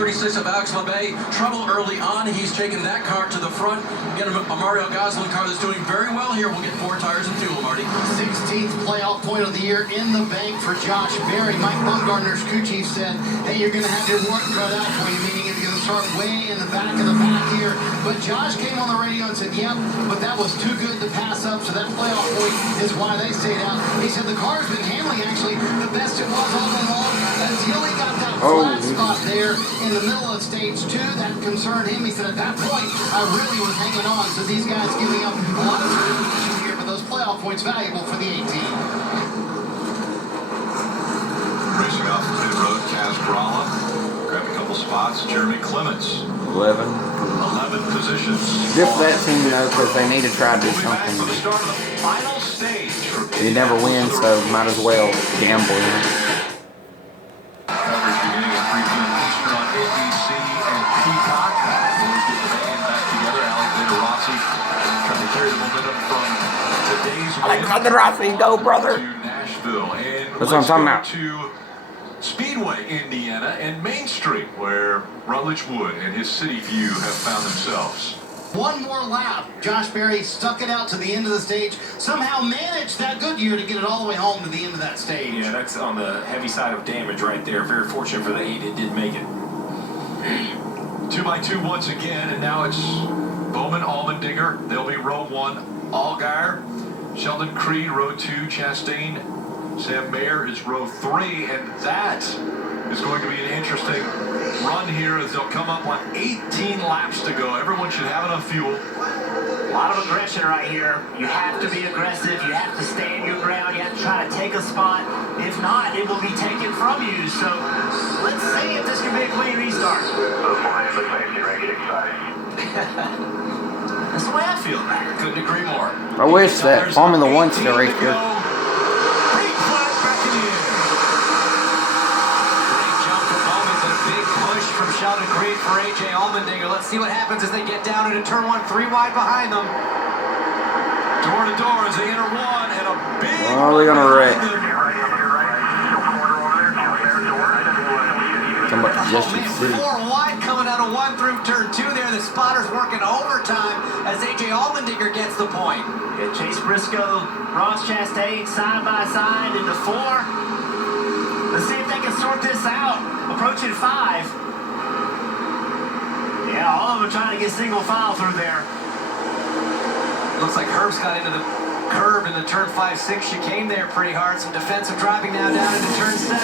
36 of Alex LeBay. Trouble early on. He's taken that car to the front. Get a Mario Gosselin car that's doing very well here. We'll get 4 tires and fuel, Marty. 16th playoff point of the year in the bank for Josh Berry. Mike Bumgarner's crew chief said, hey, you're going to have your work cut out for you, meaning you're going to start way in the back of the pack here. But Josh came on the radio and said, yep, but that was too good to pass up, so that playoff point is why they stayed out. He said the car's been handling actually the best it was all along until he got that flat spot there in the middle of stage 2 that concerned him. He said at that point I really was hanging on, so these guys giving up a lot of position here, but those playoff points valuable for the 18. Racing off the pit road, Kaz Gralla grabbed a couple spots. Jeremy Clements 11 positions. Just that team, though, because they need to try to do something. You never win, so might as well gamble, you know. Coverage beginning at 3 p.m. Eastern on NBC and Peacock. We'll get the band back together. Alexander Rossi trying to carry the momentum from today's win. Alexander Rossi, go, brother! To Nashville. And that's what I'm talking about. To Speedway, Indiana, and Main Street, where Rutledge Wood and his City View have found themselves. One more lap. Josh Berry stuck it out to the end of the stage. Somehow managed that Goodyear to get it all the way home to the end of that stage. Yeah, that's on the heavy side of damage right there. Very fortunate for the 8, it did make it. 2x2 once again, and now it's Bowman, Allmendinger. They'll be row 1. Allgaier, Sheldon Creed, row 2. Chastain, Sam Mayer is row 3, and that is going to be an interesting run here as they'll come up on 18 laps to go. Everyone should have enough fuel. A lot of aggression right here. You have to be aggressive. You have to stand your ground. You have to try to take a spot. If not, it will be taken from you. So let's see if this can be a clean restart. That's the way I feel about it. Couldn't agree more. I wish that Formula 1 still right here. Sheldon Creed for A.J. Allmendinger. Let's see what happens as they get down into turn 1, 3 wide behind them. Door to door as they enter 1, and a big... Oh, they're gonna wreck. Just 4 wide coming out of 1 through turn 2 there. The spotter's working overtime as A.J. Allmendinger gets the point. Yeah, Chase Briscoe, Ross Chastain side by side into 4. Let's see if they can sort this out. Approaching 5. Yeah, all of them trying to get single file through there. Looks like Herb's got into the curve in the turn 5-6 chicane there pretty hard. Some defensive driving now down into turn 7.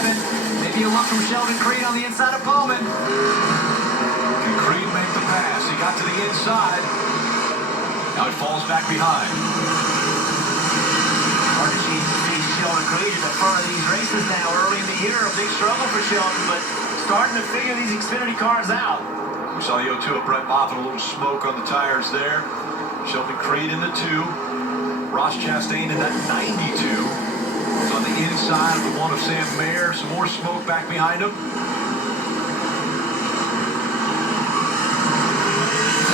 Maybe a look from Sheldon Creed on the inside of Bowman. Can Creed make the pass? He got to the inside. Now it falls back behind. Hard to see Sheldon Creed at the front of these races now. Early in the year, a big struggle for Sheldon, but starting to figure these Xfinity cars out. We saw the 02 of Brett Moffitt, a little smoke on the tires there. Sheldon Creed in the 2. Ross Chastain in that 92. It's on the inside of the 1 of Sam Mayer. Some more smoke back behind him. As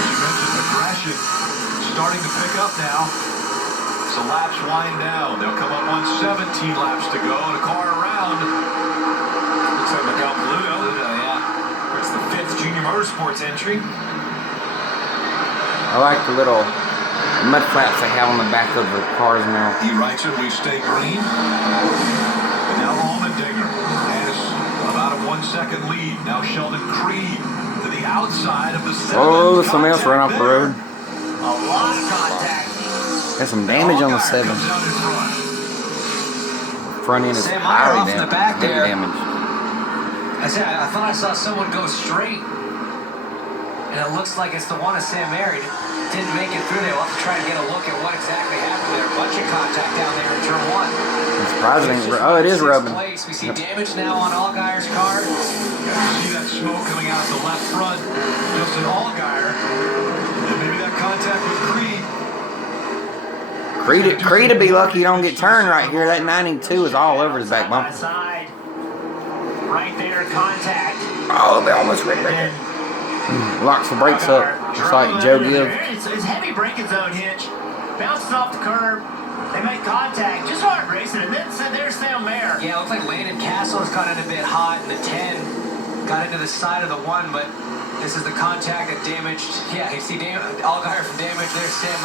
you mentioned, aggression starting to pick up now. So laps wind down. They'll come up on 17 laps to go and a car around. Looks like Miguel Paludo. It's the 5th Junior Motorsports entry. I like the little mud flaps they have on the back of the cars now. He writes it, we stay green. And now Allmendinger has about a 1-second lead. Now Sheldon Creed to the outside of the 7. Oh, there's somebody else running off the road. A lot of contact. Got some damage on the 7. Front end is highly damaged. I thought I saw someone go straight, and it looks like it's the 1 of Sam Mayer. Didn't make it through there. We'll have to try to get a look at what exactly happened there. A bunch of contact down there in turn 1. It's surprising. Oh, it is rubbing. We see damage now on Allgaier's car. You see that smoke coming out the left front. Justin Allgaier. And maybe that contact with Creed. Creed would be lucky he don't get turned right here. That 92 is all over his back bumper. Right there, contact. Oh, they almost went there. Locks the brakes up, just like Joe Gibbs. It's heavy braking zone hitch. Bounces off the curb. They make contact. Just hard racing. And then there's Sam Mayer. Yeah, it looks like Landon Castle has gotten a bit hot in the 10. got into the side of the one, but this is the contact that damaged. Yeah, you see Allgaier from damage. There's Sam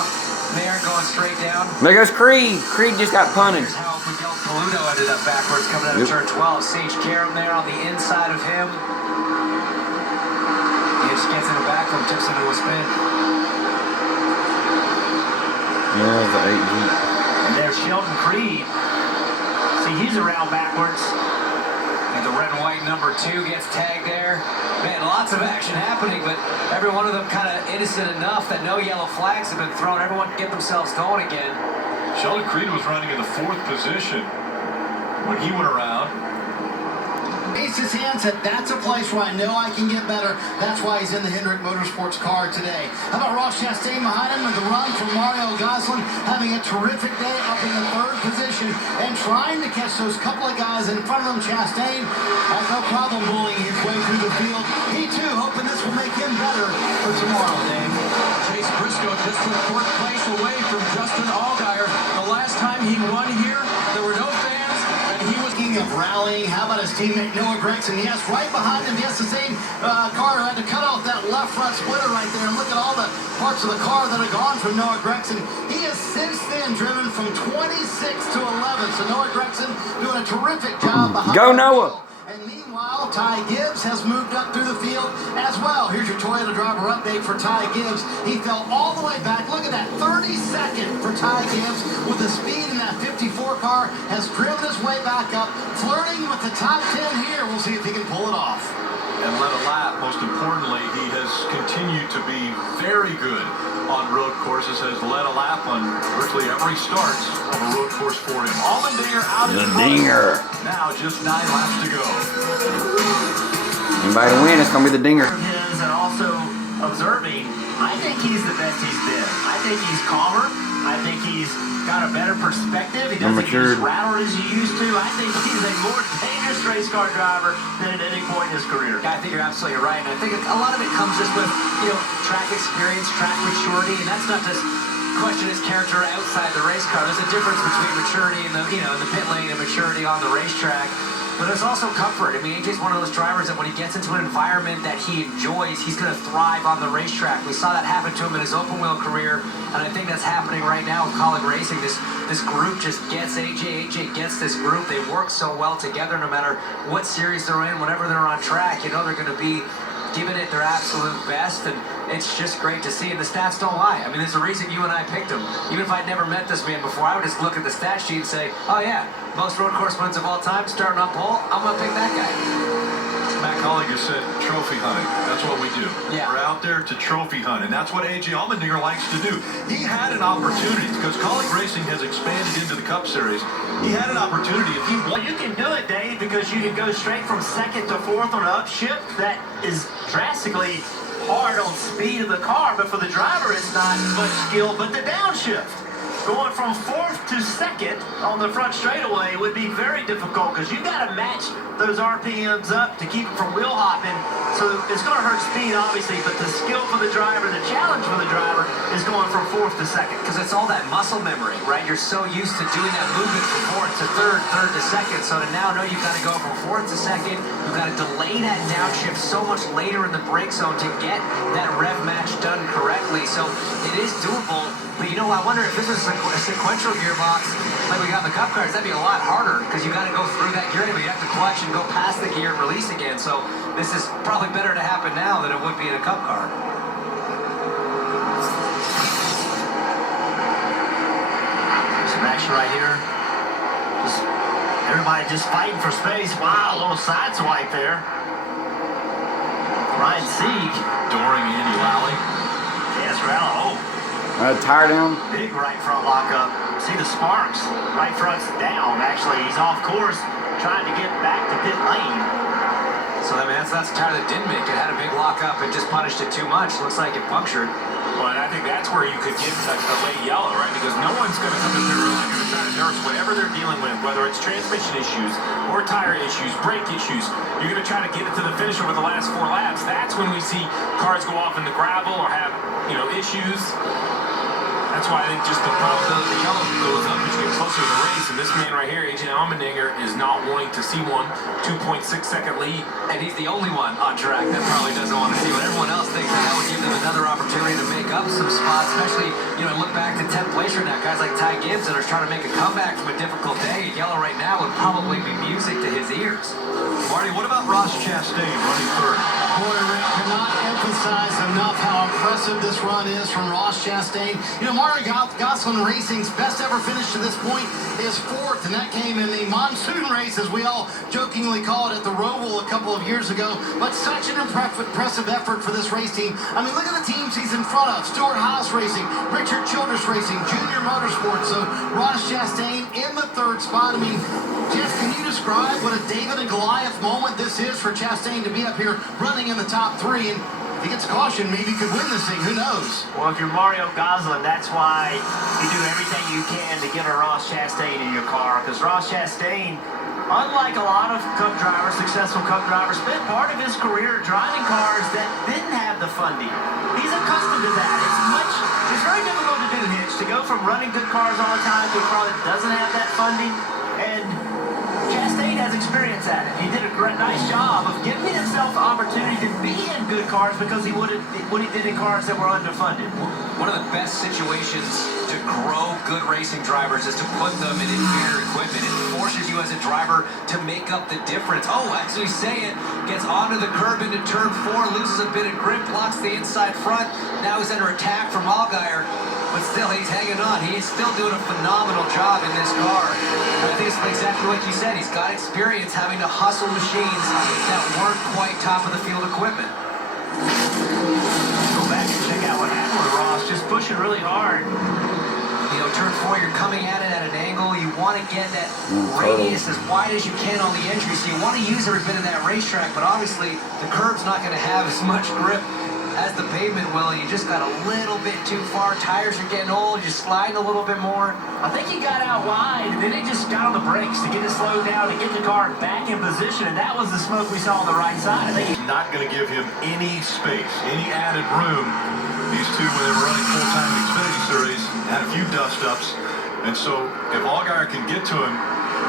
Mayer going straight down. There goes Creed. Creed just got punted. Here's how Miguel Paludo ended up backwards coming out of turn 12. Sage Karam there on the inside of him. He just gets in the back from tips into a spin. Yeah, the 8 heat. And there's Sheldon Creed. See, he's around backwards. And the red and white number 2 gets tagged there. Man, lots of action happening, but every one of them kind of innocent enough that no yellow flags have been thrown. Everyone can get themselves going again. Sheldon Creed was running in the 4th position when he went around. Raised his hand, said, that's a place where I know I can get better. That's why he's in the Hendrick Motorsports car today. How about Ross Chastain behind him with the run from Mario Gosselin, having a terrific day up in the 3rd position and trying to catch those couple of guys in front of him. Chastain has no problem bullying his way through the field. He too hoping this will make him better for tomorrow, Dave. Chase Briscoe just took 4th place away from Justin Allgaier. The last time he won here, there were no fans, and he was... Speaking of rallying, how about his teammate Noah Gregson? Yes, right behind him. Yes, the same car had to cut off that left front splitter right there. And look at all the parts of the car that are gone from Noah Gregson. He has since then driven from 26 to 11. So Noah Gregson doing a terrific job behind Go the Noah! wheel. And meanwhile, Ty Gibbs has moved up through the field as well. Here's your Toyota driver update for Ty Gibbs. He fell all the way back. Look at that, 32nd for Ty Gibbs with the speed in that 54 car. Has driven his way back up, flirting with the top 10 here. We'll see if he can pull it off. And led a lap. Most importantly, he has continued to be very good on road courses, has led a lap on virtually every start of a road course for him. Allmendinger out in front. Dinger. Now just 9 laps to go. Anybody to win, it's going to be the dinger. His and also observing, I think he's the best he's been. I think he's calmer. I think he's got a better perspective. He doesn't get as rattled as he used to. I think he's a more dangerous race car driver than at any point in his career. I think you're absolutely right. And I think a lot of it comes just with, track experience, track maturity, and that's not just question his character outside the race car. There's a difference between maturity in the, in the pit lane and maturity on the racetrack. But there's also comfort. I mean, AJ's one of those drivers that when he gets into an environment that he enjoys, he's going to thrive on the racetrack. We saw that happen to him in his open wheel career, and I think that's happening right now with Colleague Racing. This group just gets AJ. AJ gets this group. They work so well together no matter what series they're in, whenever they're on track. They're going to be giving it their absolute best, and it's just great to see. And the stats don't lie. I mean, there's a reason you and I picked him. Even if I'd never met this man before, I would just look at the stat sheet and say, oh yeah, most road course wins of all time, starting on pole, I'm going to pick that guy. Matt Colliger said trophy hunting. That's what we do. Yeah. We're out there to trophy hunt, and that's what AJ Allmendinger likes to do. He had an opportunity, because Colleague Racing has expanded into the Cup Series. He had an opportunity. If he Well, you can do it, Dave, because you can go straight from 2nd to 4th on an upshift. That is drastically hard on speed of the car, but for the driver, it's not much skill, but the downshift. Going from 4th to 2nd on the front straightaway would be very difficult because you got to match those RPMs up to keep it from wheel hopping. So it's going to hurt speed, obviously, but the skill for the driver, the challenge for the driver is going from 4th to 2nd. Because it's all that muscle memory, right? You're so used to doing that movement from 4th to 3rd, 3rd to 2nd. So to now know you've got to go from 4th to 2nd, you've got to delay that downshift so much later in the brake zone to get that rev match done correctly. So it is doable. But I wonder if this was a sequential gearbox like we got in the Cup cars, that'd be a lot harder because you got to go through that gear, but you have to clutch and go past the gear and release again. So this is probably better to happen now than it would be in a Cup car. Some action right here. Everybody just fighting for space. Wow, a little side swipe there. Ryan Sieg. Doring Andy Lally. Yes, Rallo. Tire down. Big right front lockup. See the sparks. Right front's down. Actually, he's off course trying to get back to pit lane. So that's a tire that didn't make it. Had a big lockup and just punished it too much. Looks like it punctured. Well, and I think that's where you could get a late yellow, right? Because no one's going to come in there early and going to try to nurse whatever they're dealing with, whether it's transmission issues or tire issues, brake issues. You're going to try to get it to the finish over the last 4 laps. That's when we see cars go off in the gravel or have, issues. That's why I think just the probability the yellow goes up as you get closer to the race. And this man right here, AJ Allmendinger, is not wanting to see one 2.6-second lead. And he's the only one on track that probably doesn't want to see what everyone else thinks. That would give them another opportunity to make up some spots, especially, look back to 10th place right now. Guys like Ty Gibbs that are trying to make a comeback from a difficult day. Yellow right now would probably be music to his ears. Marty, what about Ross Chastain running third? Boy, Rick, cannot emphasize enough how impressive this run is from Ross Chastain. Mario Gosselin Racing's best ever finish to this point is fourth, and that came in the monsoon race, as we all jokingly call it, at the Roval a couple of years ago. But such an impressive effort for this race team. I mean, look at the teams he's in front of. Stuart Haas Racing, Richard Childress Racing, Junior Motorsports. So Ross Chastain in the third spot. I mean, Jeff, can you describe what a David and Goliath moment this is for Chastain to be up here running in the top three? And if he gets caution, maybe he could win this thing. Who knows? Well, if you're Mario Gosselin, that's why you do everything you can to get a Ross Chastain in your car. Because Ross Chastain, unlike a lot of Cup drivers, successful Cup drivers, spent part of his career driving cars that didn't have the funding. He's accustomed to that. It's very difficult to do, Hitch, to go from running good cars all the time to a car that doesn't have that funding. And Chastain has experience at it. He did a nice job of giving himself the opportunity to be in good cars because he what he did in cars that were underfunded. One of the best situations to grow good racing drivers is to put them in inferior equipment. It forces you as a driver to make up the difference. Oh, as we say it, gets onto the curb into turn 4, loses a bit of grip, blocks the inside front. Now he's under attack from Allgaier. But still, he's hanging on. He's still doing a phenomenal job in this car. I think it's exactly like you said. He's got experience having to hustle machines that weren't quite top of the field equipment. Go back and check out what happened with Ross. Just pushing really hard. Turn 4, you're coming at it at an angle. You want to get that radius as wide as you can on the entry. So you want to use every bit of that racetrack. But obviously, the curb's not going to have as much grip as the pavement will. You just got a little bit too far. Tires are getting old. You're sliding a little bit more. I think he got out wide, and then he just got on the brakes to get it slowed down, to get the car back in position, and that was the smoke we saw on the right side. I think He's not going to give him any space, any added room. These two, when they were running full-time Xfinity Series, had a few dust-ups, and so if Allgaier can get to him,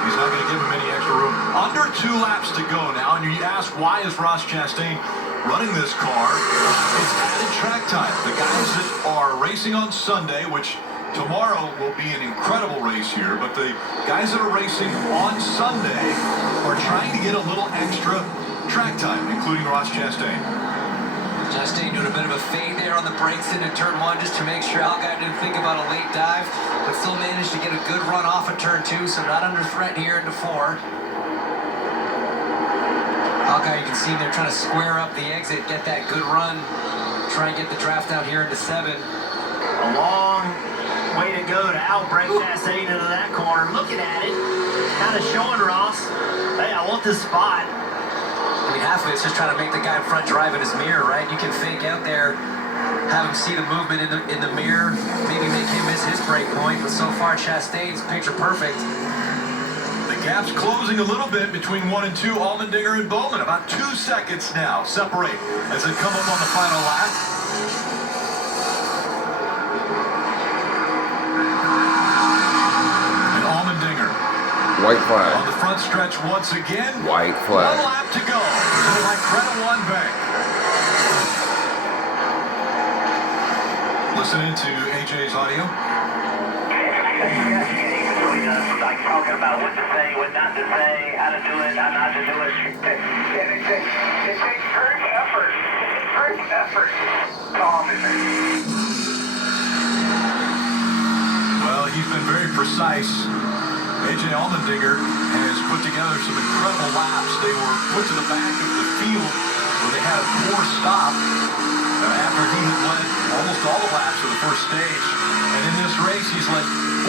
he's not going to give him any extra room. Under 2 laps to go now, and you ask, why is Ross Chastain running this car? It's added track time. The guys that are racing on Sunday, which tomorrow will be an incredible race here, but the guys that are racing on Sunday are trying to get a little extra track time, including Ross Chastain. Chastain doing a bit of a fade there on the brakes into turn 1 just to make sure Allgaier didn't think about a late dive, but still managed to get a good run off of turn 2, so not under threat here into 4. Allgaier, you can see they're trying to square up the exit, get that good run, try and get the draft out here into 7. a long way to go to outbreak Chastain into that corner. Looking at it, kind of showing Ross, hey, I want this spot. I mean, half of it's just trying to make the guy in front drive in his mirror, right? You can fake out there, have him see the movement in the mirror, maybe make him miss his break point, but so far Chastain's picture perfect. The gap's closing a little bit between 1 and 2, Allmendinger and Bowman. About 2 seconds now separate as they come up on the final lap. And Allmendinger. White flag. On the front stretch once again. White flag. 1 lap to go. So like Credit One Bank. Listening to AJ's audio. Like talking about what to say, what not to say, how to do it, how not to do it. It takes great effort. Great effort. Calm in there. Well, he's been very precise. AJ Allmendinger has put together some incredible laps. They were put to the back of the field where they had a poor stop after he had led almost all the laps of the first stage. And in this race, he's led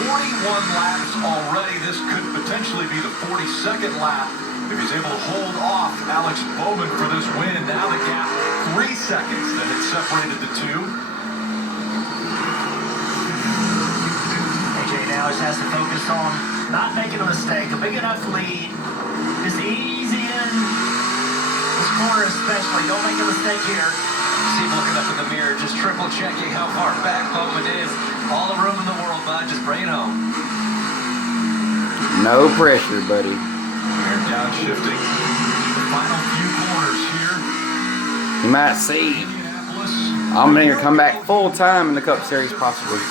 41 laps already. This could potentially be the 42nd lap if he's able to hold off Alex Bowman for this win. Now the gap, 3 seconds that had separated the two. AJ now just has to focus on not making a mistake. A big enough lead. Just easy in this corner especially. Don't make a mistake here. See him looking up in the mirror, just triple checking how far back Bowman is. All the room in the world, bud. Just bring it home. No pressure, buddy. They're downshifting the final few corners here. You might see Indianapolis. Allmendinger come back full time in the Cup Series, possibly. A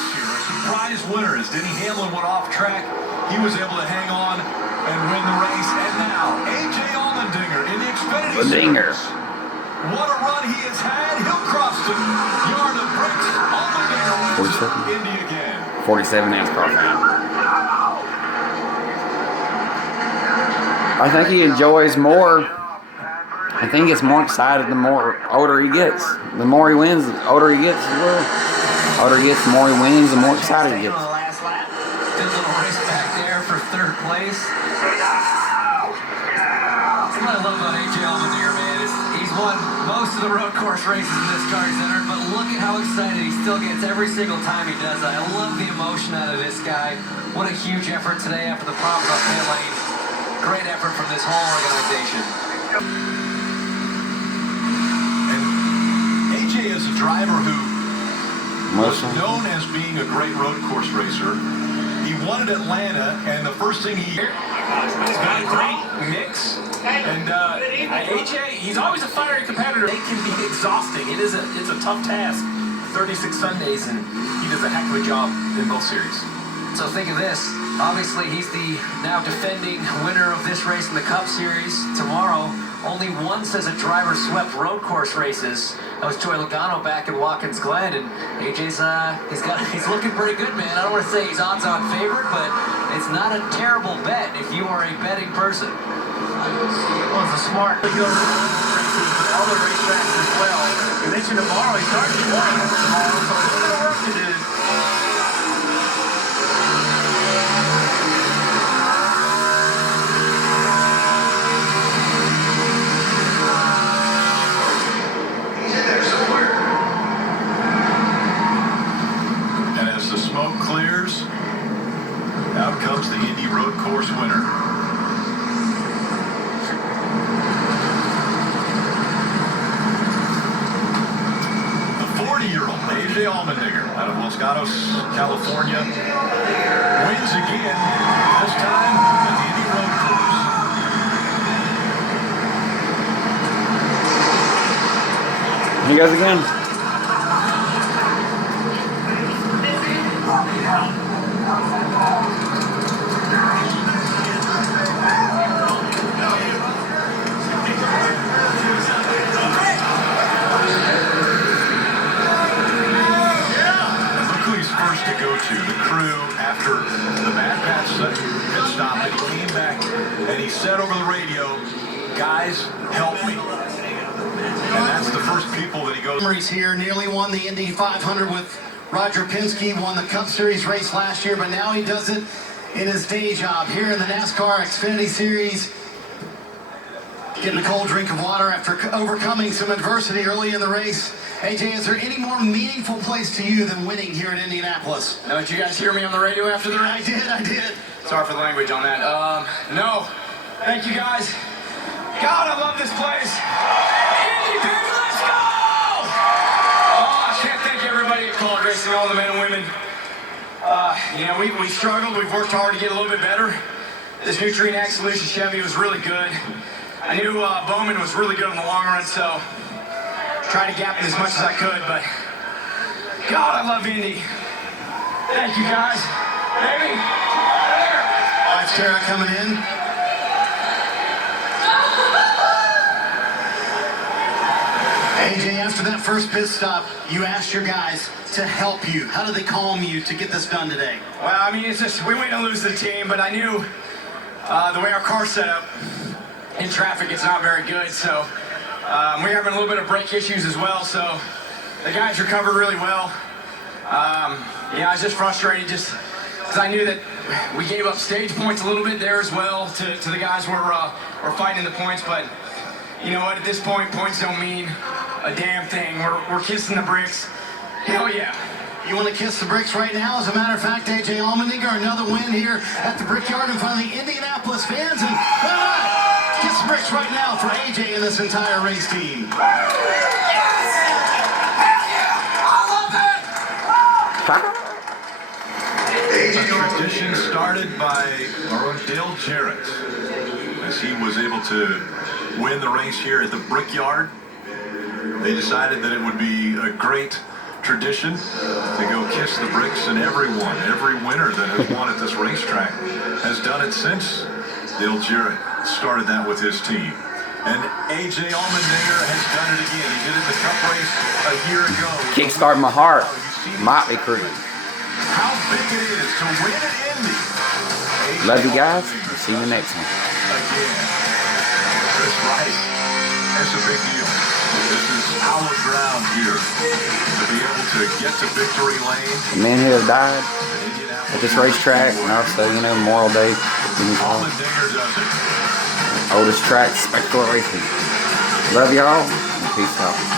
surprise winner as Denny Hamlin went off track. He was able to hang on and win the race. And now, A.J. Allmendinger in the Xfinity Allmendinger. Series. What a run he has had. He'll cross the yard of bricks. Allmendinger wins 47. Indy again. 47 NASCAR fan. I think he enjoys more. I think he gets more excited the more older he gets. The more he wins, the older he gets as well. The older he gets, the more he wins, the more excited he gets. Good little race back there for third place. What I love about A.J. Allmendinger, man, is he's won most of the road course races in this car center, but look at how excited he still gets every single time he does that. I love the emotion out of this guy. What a huge effort today after the problems on pit lane. Great effort from this whole organization. And A.J. is a driver who was known as being a great road course racer. He won at Atlanta, and the first thing he... He's got a great mix. And AJ, he's always a fiery competitor. They can be exhausting. It's a tough task. 36 Sundays, and he does a heck of a job in both series. So think of this. Obviously, he's the now defending winner of this race in the Cup Series. Tomorrow, only once has a driver swept road course races. That was Joey Logano back in Watkins Glen, and AJ's he's looking pretty good, man. I don't want to say he's odds-on favorite, but it's not a terrible bet if you are a betting person. Well, it's a smart. He goes to races, but other racetracks as well. You mentioned tomorrow, he starts tomorrow, so a little bit of work to do. And as the smoke clears, out comes the Indy Road Course winner. A.J. Allmendinger out of Los Gatos, California, wins again, this time at the Indy Road Course. He goes again. To go to the crew after the Mad Patch had stopped, and he came back and he said over the radio, "Guys, help me." And that's the first people that he goes. He's here, nearly won the Indy 500 with Roger Penske, won the Cup Series race last year, but now he does it in his day job here in the NASCAR Xfinity Series. Getting a cold drink of water after overcoming some adversity early in the race. AJ, is there any more meaningful place to you than winning here at Indianapolis? Now, did you guys hear me on the radio after the race? I did. Sorry for the language on that. No. Thank you, guys. God, I love this place. Indy, baby, let's go! Oh, I can't thank everybody at Cold Racing, all the men and women. We struggled. We've worked hard to get a little bit better. This new Tree Solution Chevy was really good. I knew Bowman was really good in the long run, so tried to gap it as much as I could, but God, I love Indy. Thank you, guys. Baby. That's Tara coming in. AJ, after that first pit stop, you asked your guys to help you. How did they calm you to get this done today? Well, I mean, it's just, we went to lose the team, but I knew the way our car's set up in traffic, it's not very good, so we're having a little bit of brake issues as well, so the guys recovered really well. I was just frustrated just because I knew that we gave up stage points a little bit there as well to the guys we're fighting the points, but you know what, at this point, points don't mean a damn thing. We're kissing the bricks. Hell yeah. You want to kiss the bricks right now? As a matter of fact, AJ Allmendinger, another win here at the Brickyard in front of the Indianapolis fans, and why not? Kiss the bricks right now for AJ and this entire race team. Yes! Hell by our own Dale Jarrett as he was able to win the race here at the Brickyard. They decided that it would be a great tradition to go kiss the bricks, and every winner that has won at this racetrack has done it since. Dale Jarrett started that with his team. And A.J. Allmendinger has done it again. He did it in the Cup race a year ago. Kickstart my heart. Motley Crew. How big it is to win at Indy. Love you guys. We'll see you in the next one. Again, Chris Rice, that's a big deal. This is our ground here to be able to get to victory lane. The men who have died at this racetrack, and also, you know, Memorial Day. Allmendinger does it. Oldest track, spectacular racing. Love y'all, and peace out.